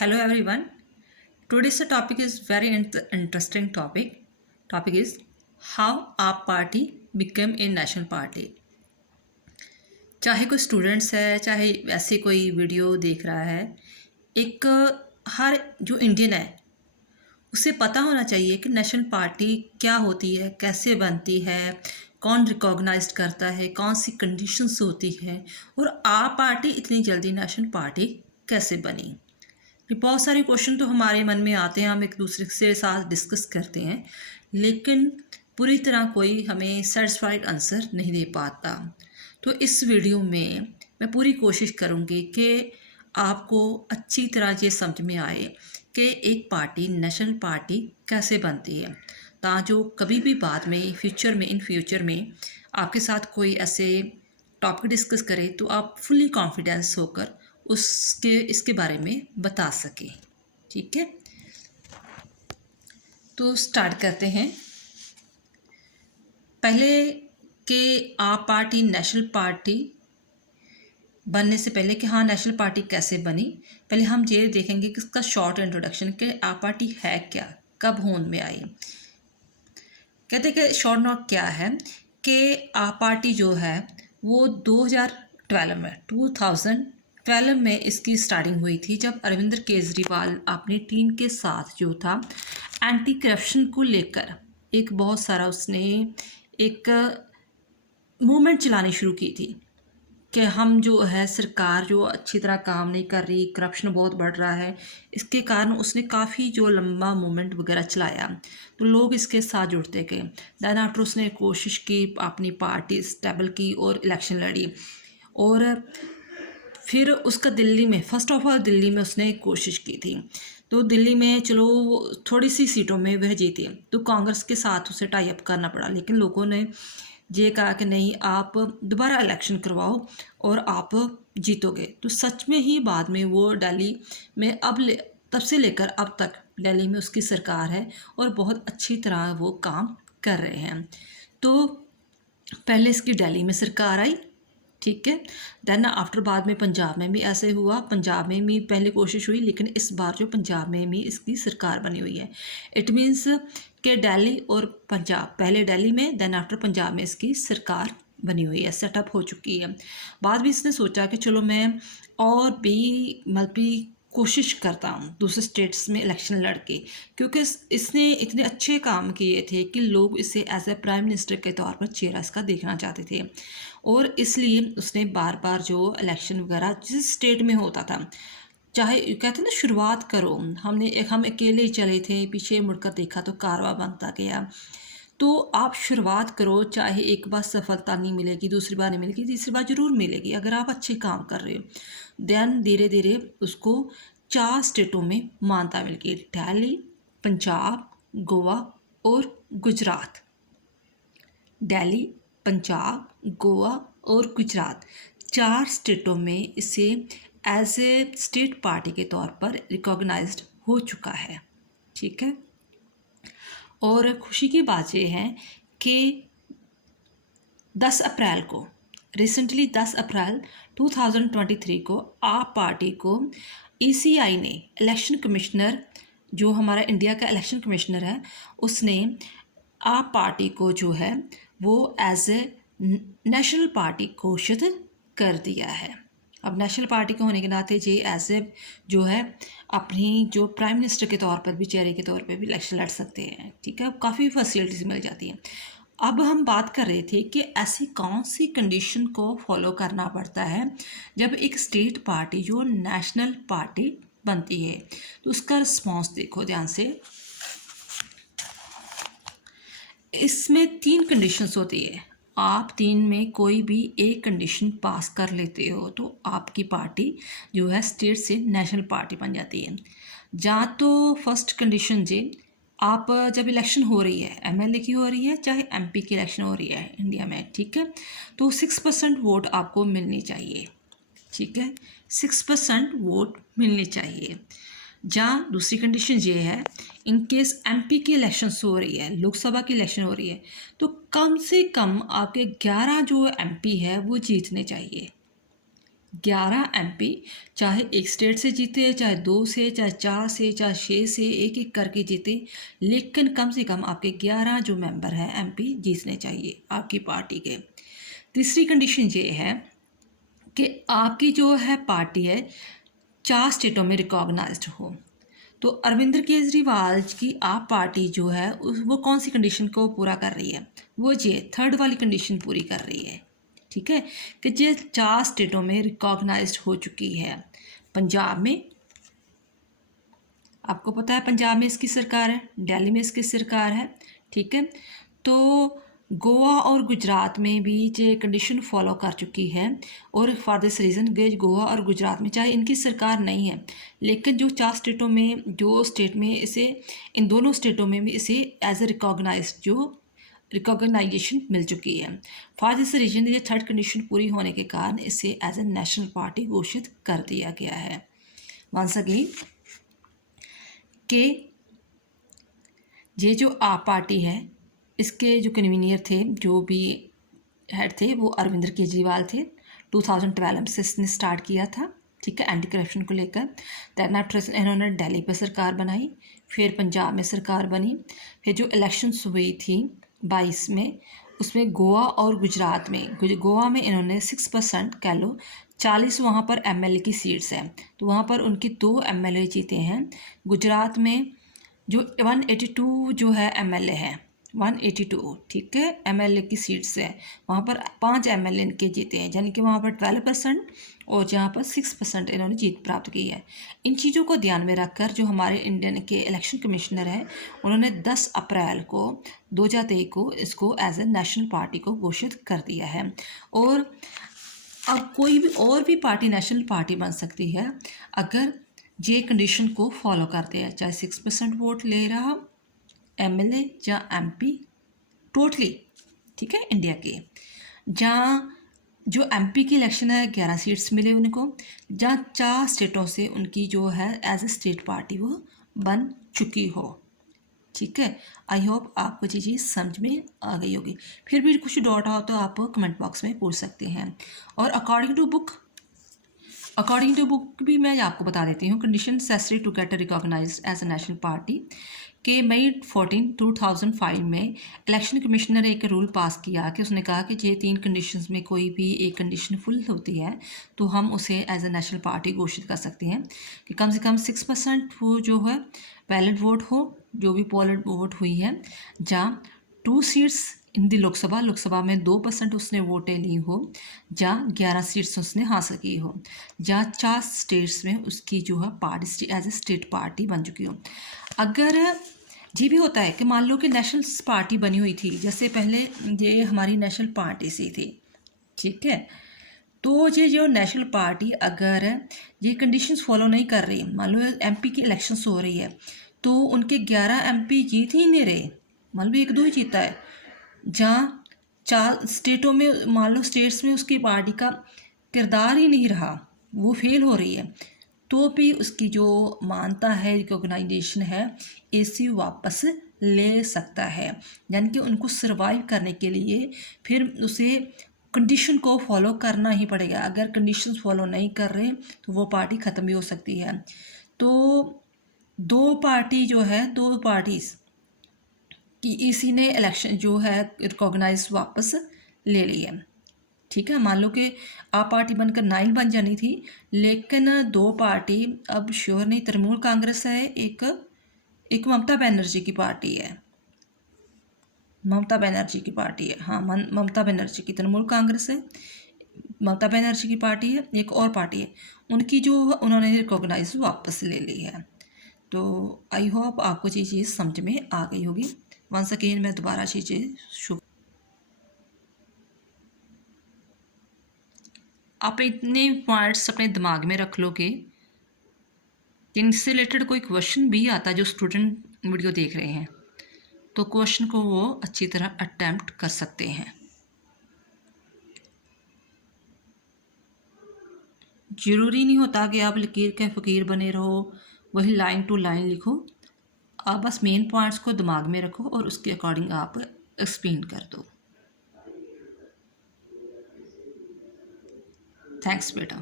Hello everyone. Today's topic is very interesting topic. Topic is how AAP party became a national party. चाहे कोई students है, चाहे वैसे कोई वीडियो देख रहा है, एक हर जो इंडियन है उसे पता होना चाहिए कि नेशनल पार्टी क्या होती है, कैसे बनती है, कौन रिकॉग्नाइज्ड करता है, कौन सी कंडीशंस होती है और आप पार्टी इतनी जल्दी नेशनल पार्टी कैसे बनी। ये बहुत सारे क्वेश्चन तो हमारे मन में आते हैं, हम एक दूसरे से साथ डिस्कस करते हैं, लेकिन पूरी तरह कोई हमें सेटिस्फाइड आंसर नहीं दे पाता। तो इस वीडियो में मैं पूरी कोशिश करूँगी कि आपको अच्छी तरह ये समझ में आए कि एक पार्टी नेशनल पार्टी कैसे बनती है, ताकि कभी भी बाद में इन फ्यूचर में आपके साथ कोई ऐसे टॉपिक डिस्कस करे तो आप फुली कॉन्फिडेंस होकर इसके बारे में बता सकें। ठीक है, तो स्टार्ट करते हैं। पहले कि आप पार्टी नेशनल पार्टी बनने से पहले कि हाँ नेशनल पार्टी कैसे बनी, पहले हम ये देखेंगे कि इसका शॉर्ट इंट्रोडक्शन कि आप पार्टी है क्या, कब होंद में आई। कहते कि शॉर्ट नोट क्या है कि आप पार्टी जो है वो 2012 में इसकी स्टार्टिंग हुई थी, जब अरविंद केजरीवाल अपनी टीम के साथ जो था एंटी करप्शन को लेकर एक बहुत सारा उसने एक मूवमेंट चलानी शुरू की थी कि हम जो है सरकार जो अच्छी तरह काम नहीं कर रही, करप्शन बहुत बढ़ रहा है। इसके कारण उसने काफ़ी जो लंबा मूवमेंट वगैरह चलाया, तो लोग इसके साथ जुड़ते गए। दैन आफ्टर उसने कोशिश की, अपनी पार्टी स्टेबल की और इलेक्शन लड़ी, और फिर उसका दिल्ली में फर्स्ट ऑफ ऑल दिल्ली में उसने कोशिश की थी। तो दिल्ली में चलो थोड़ी सी सीटों में वह जीते, तो कांग्रेस के साथ उसे टाई अप करना पड़ा, लेकिन लोगों ने ये कहा कि नहीं, आप दोबारा इलेक्शन करवाओ और आप जीतोगे। तो सच में ही बाद में वो दिल्ली में तब से लेकर अब तक दिल्ली में उसकी सरकार है और बहुत अच्छी तरह वो काम कर रहे हैं। तो पहले इसकी दिल्ली में सरकार आई, ठीक है। देन आफ्टर बाद में पंजाब में भी ऐसे हुआ, पंजाब में भी पहले कोशिश हुई, लेकिन इस बार जो पंजाब में भी इसकी सरकार बनी हुई है। इट मीन्स कि दिल्ली और पंजाब, पहले दिल्ली में देन आफ्टर पंजाब में इसकी सरकार बनी हुई है, सेटअप हो चुकी है। बाद में इसने सोचा कि चलो मैं और भी मतलब कोशिश करता हूँ दूसरे स्टेट्स में इलेक्शन लड़के, क्योंकि इसने इतने अच्छे काम किए थे कि लोग इसे एज ए प्राइम मिनिस्टर के तौर पर चेहरा इसका देखना चाहते थे, और इसलिए उसने बार बार जो इलेक्शन वगैरह जिस स्टेट में होता था, चाहे कहते ना शुरुआत करो, हम अकेले चले थे, पीछे मुड़कर देखा तो कारवा बनता गया। तो आप शुरुआत करो, चाहे एक बार सफलता नहीं मिलेगी, दूसरी बार नहीं मिलेगी, तीसरी बार ज़रूर मिलेगी अगर आप अच्छे काम कर रहे हो। देन धीरे धीरे उसको 4 स्टेटों में मान्यता मिल गई, दिल्ली, पंजाब, गोवा और गुजरात। दिल्ली, पंजाब, गोवा और गुजरात 4 स्टेटों में इसे एज ए स्टेट पार्टी के तौर पर रिकॉग्नाइज्ड हो चुका है, ठीक है। और खुशी की बात यह है कि 10 अप्रैल को रिसेंटली 10 अप्रैल 2023 को आप पार्टी को ECI ने, इलेक्शन कमिश्नर जो हमारा इंडिया का इलेक्शन कमिश्नर है, उसने आप पार्टी को जो है वो एज ए नेशनल पार्टी घोषित कर दिया है। अब नेशनल पार्टी के होने के नाते जे एज ए जो है अपनी जो प्राइम मिनिस्टर के तौर पर भी, चेहरे के तौर पर भी इलेक्शन लड़ सकते हैं, ठीक है। काफ़ी फैसिलिटीज़ मिल जाती हैं। अब हम बात कर रहे थे कि ऐसी कौन सी कंडीशन को फॉलो करना पड़ता है जब एक स्टेट पार्टी जो नेशनल पार्टी बनती है। तो उसका रिस्पॉन्स देखो ध्यान से। इसमें 3 कंडीशंस होती है, आप 3 में कोई भी एक कंडीशन पास कर लेते हो तो आपकी पार्टी जो है स्टेट से नेशनल पार्टी बन जाती है। जहाँ तो फर्स्ट कंडीशन जी, आप जब इलेक्शन हो रही है, MLA की हो रही है चाहे MP की इलेक्शन हो रही है इंडिया में, ठीक है, तो 6% वोट आपको मिलनी चाहिए, ठीक है, 6% वोट मिलनी चाहिए। जहाँ दूसरी कंडीशन ये है, इन केस MP की इलेक्शन हो रही है, लोकसभा की इलेक्शन हो रही है, तो कम से कम आपके 11 जो MP है वो जीतने चाहिए, 11 एमपी, चाहे एक स्टेट से जीते, चाहे 2 से, चाहे 4 से, चाहे 6 से, एक एक करके जीते, लेकिन कम से कम आपके 11 जो मेंबर हैं एमपी जीतने चाहिए आपकी पार्टी के। तीसरी कंडीशन ये है कि आपकी जो है पार्टी है 4 स्टेटों में रिकॉग्नाइज्ड हो। तो अरविंद केजरीवाल की आप पार्टी जो है वो कौन सी कंडीशन को पूरा कर रही है? वो ये थर्ड वाली कंडीशन पूरी कर रही है, ठीक है, कि ये 4 स्टेटों में रिकॉग्नाइज्ड हो चुकी है। पंजाब में आपको पता है पंजाब में इसकी सरकार है, दिल्ली में इसकी सरकार है, ठीक है। तो गोवा और गुजरात में भी ये कंडीशन फॉलो कर चुकी है, और फॉर दिस रीज़न गोवा और गुजरात में चाहे इनकी सरकार नहीं है, लेकिन जो 4 स्टेटों में जो स्टेट में इसे इन दोनों स्टेटों में भी इसे एज ए रिकॉग्नाइज्ड जो रिकॉग्नाइजेशन मिल चुकी है। फॉर दिस रीजन ये थर्ड कंडीशन पूरी होने के कारण इसे एज ए नेशनल पार्टी घोषित कर दिया गया है। वंस अगेन कि ये जो आप पार्टी है इसके जो कन्वीनियर थे, जो भी हेड थे, वो अरविंद केजरीवाल थे। 2012 से इसने स्टार्ट किया था, ठीक है, एंटी करप्शन को लेकर। दैन आफ्टर इन्होंने दिल्ली पर सरकार बनाई, फिर पंजाब में सरकार बनी, फिर जो इलेक्शंस हुई थी 22 में उसमें गोवा और गुजरात में, गोवा में इन्होंने 6% कह लो 40 वहाँ पर एमएलए की सीट्स हैं, तो वहाँ पर उनके 2 एमएलए जीते हैं। गुजरात में जो 182 जो है एमएलए हैं, 182, ठीक है, एमएलए की सीट्स है, वहाँ पर 5 एमएलए इनके जीते हैं, यानी कि वहाँ पर 12% और जहाँ पर 6% इन्होंने जीत प्राप्त की है। इन चीज़ों को ध्यान में रखकर जो हमारे इंडियन के इलेक्शन कमिश्नर हैं उन्होंने 10 अप्रैल को 2023 को इसको एज ए नेशनल पार्टी को घोषित कर दिया है। और अब कोई भी और भी पार्टी नेशनल पार्टी बन सकती है अगर ये कंडीशन को फॉलो करते हैं, चाहे 6% वोट ले रहा एमएलए या एमपी टोटली, ठीक है, इंडिया के, जहाँ जो एमपी की इलेक्शन है 11 सीट्स मिले उनको, जहाँ 4 स्टेटों से उनकी जो है एज ए स्टेट पार्टी वो बन चुकी हो, ठीक है। आई होप आपको ये चीज़ समझ में आ गई होगी। फिर भी कुछ डाउट हो तो आप कमेंट बॉक्स में पूछ सकते हैं। और अकॉर्डिंग टू बुक भी मैं आपको बता देती हूँ, condition necessary to get recognised as a national party के मई 14, 2005 में इलेक्शन कमिश्नर ने एक रूल पास किया कि उसने कहा कि ये 3 कंडीशंस में कोई भी एक कंडीशन फुल होती है तो हम उसे एज ए नेशनल पार्टी घोषित कर सकते हैं, कि कम से कम 6% वो जो है वैलिड वोट हो, जो भी पोल वोट हुई है, जहाँ 2 सीट्स इन दी लोकसभा में 2% उसने वोटें ली हो, जहाँ 11 सीट्स उसने हासिल की हो, जहाँ 4 स्टेट्स में उसकी जो है party as a state party बन चुकी हो। अगर ये भी होता है कि मान लो कि नेशनल पार्टी बनी हुई थी, जैसे पहले ये हमारी नेशनल पार्टी सी थी, ठीक है, तो ये जो नेशनल पार्टी अगर ये कंडीशंस फॉलो नहीं कर रही, मान लो एमपी की इलेक्शंस हो रही है तो उनके 11 एमपी जीत ही नहीं रहे, मान लो 1-2 ही जीता है, जहाँ 4 स्टेटों में मान लो स्टेट्स में उसकी पार्टी का किरदार ही नहीं रहा, वो फेल हो रही है, तो भी उसकी जो मानता है रिकॉग्नाइजेशन है एसी वापस ले सकता है। यानी कि उनको सरवाइव करने के लिए फिर उसे कंडीशन को फॉलो करना ही पड़ेगा। अगर कंडीशन फॉलो नहीं कर रहे तो वो पार्टी ख़त्म भी हो सकती है। तो 2 पार्टीज़ कि इसी ने इलेक्शन जो है रिकॉग्नाइज वापस ले ली है, ठीक है। मान लो कि आप पार्टी बनकर 9 बन जानी थी, लेकिन 2 पार्टी अब श्योर नहीं, तृणमूल कांग्रेस है, एक ममता बनर्जी की पार्टी है, हाँ, ममता बनर्जी की तृणमूल कांग्रेस है, ममता बनर्जी की पार्टी है, एक और पार्टी है, उनकी जो उन्होंने रिकॉग्नाइज वापस ले ली है। तो आई होप आपको ये चीज़ समझ में आ गई होगी। वंस अगेन मैं दोबारा चीज़ें आप इतने पॉइंट्स अपने दिमाग में रख लो कि इनसे रिलेटेड कोई क्वेश्चन भी आता है जो स्टूडेंट वीडियो देख रहे हैं तो क्वेश्चन को वो अच्छी तरह अटेम्प्ट कर सकते हैं। ज़रूरी नहीं होता कि आप लकीर के फ़कीर बने रहो, वही लाइन टू लाइन लिखो, आप बस मेन पॉइंट्स को दिमाग में रखो और उसके अकॉर्डिंग आप एक्सप्लेन कर दो। थैंक्स बेटा।